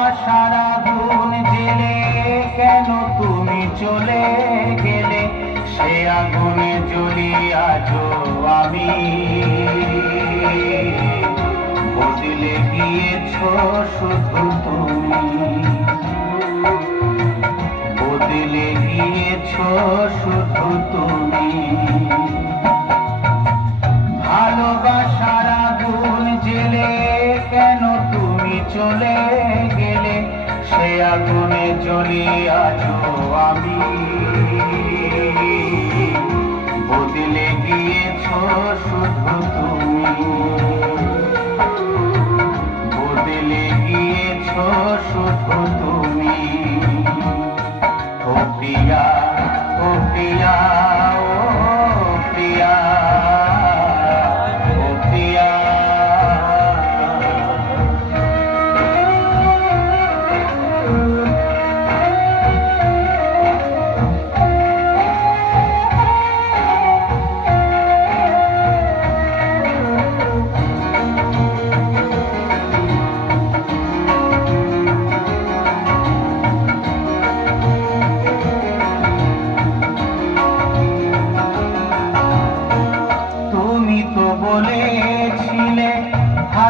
সারা গুণ জেলে, কেন তুমি চলে গেলে? সে আগুনে জ্বলি আজ আমি। বদলে গিয়েছ শুধু তুমি। বদলে গিয়েছ শুধু তুমি। আগুনে চলে আছো আমি। বদলে গিয়েছো শুধু তুমি। বদলে গিয়েছো শুধু তুমি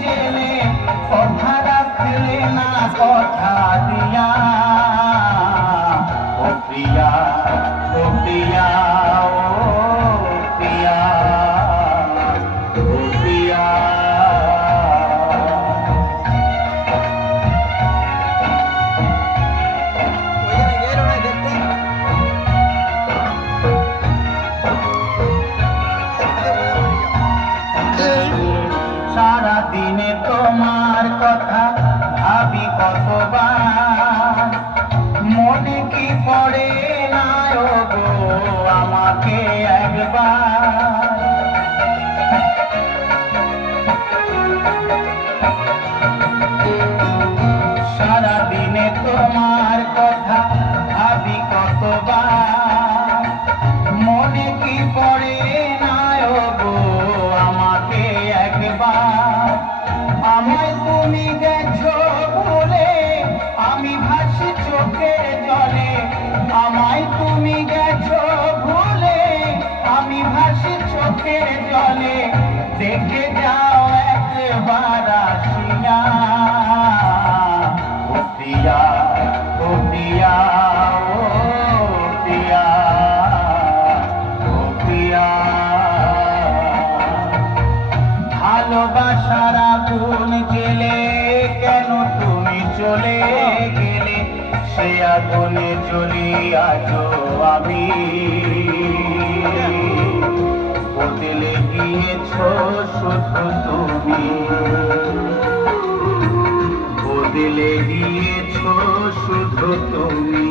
জেলে কথা রাখলে না কথা দিয়া কথা ভাবি কতবার। মনে কি পড়ে না গো আমাকে একবার? সারাদিনে তোমার কথা ভাবি কতবার। মনে কি পড়ে জলে দেখে যাও একবার আসিয়া। প্রিয়া ও প্রিয়া ও প্রিয়া ও কেন তুমি চলে গেলে? সে আগুনে জ্বলি আছো আমি। বদলে গিয়েছো শুধু তুমি। বদলে শুধু তুমি।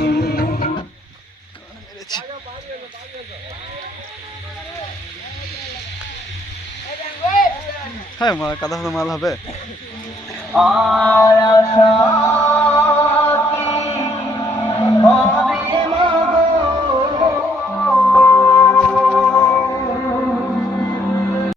হ্যাঁ কাদা মাল হবে। আর আশা